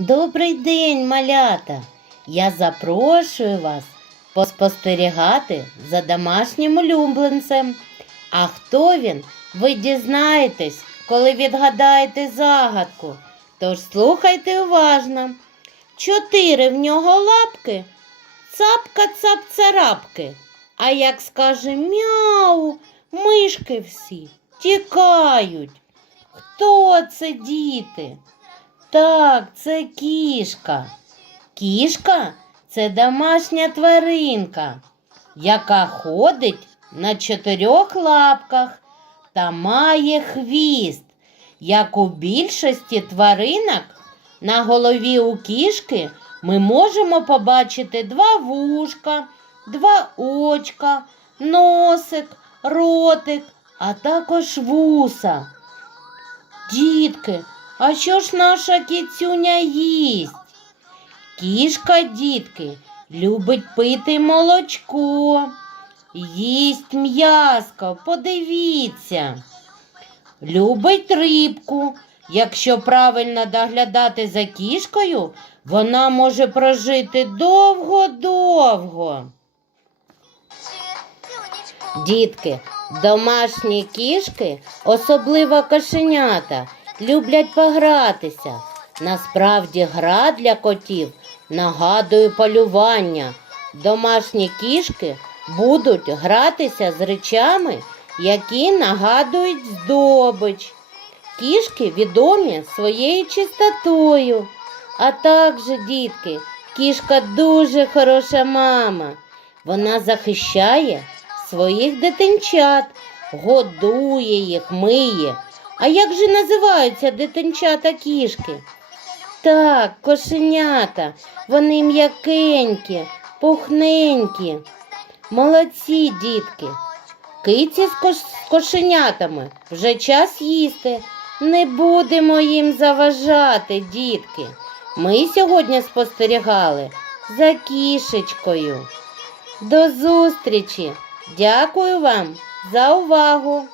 Добрий день, малята! Я запрошую вас поспостерігати за домашнім улюбленцем. А хто він, ви дізнаєтесь, коли відгадаєте загадку. Тож слухайте уважно. Чотири в нього лапки, цапка цап царапки. А як скаже мяу, мишки всі тікають. Хто це діти? Так, це кішка. Кішка це домашня тваринка, яка ходить на чотирьох лапках та має хвіст. Як у більшості тваринок, на голові у кішки ми можемо побачити два вушка, два очка, носик, ротик, а також вуса. Дітки, а що ж наша кіцюня їсть? Кішка, дітки, любить пити молочко, їсть м'яско, подивіться. Любить рибку. Якщо правильно доглядати за кішкою, вона може прожити довго-довго. Дітки, домашні кішки, особливо кошенята, люблять погратися. Насправді гра для котів нагадує полювання. Домашні кішки будуть гратися з речами, які нагадують здобич. Кішки відомі своєю чистотою. А також, дітки, кішка дуже хороша мама. Вона захищає своїх дитинчат, годує їх, миє. А як же називаються дитинчата кішки? Так, кошенята, вони м'якенькі, пухненькі. Молодці, дітки. Киці з, кош... з кошенятами вже час їсти. Не будемо їм заважати, дітки. Ми сьогодні спостерігали за кішечкою. До зустрічі! Дякую вам за увагу!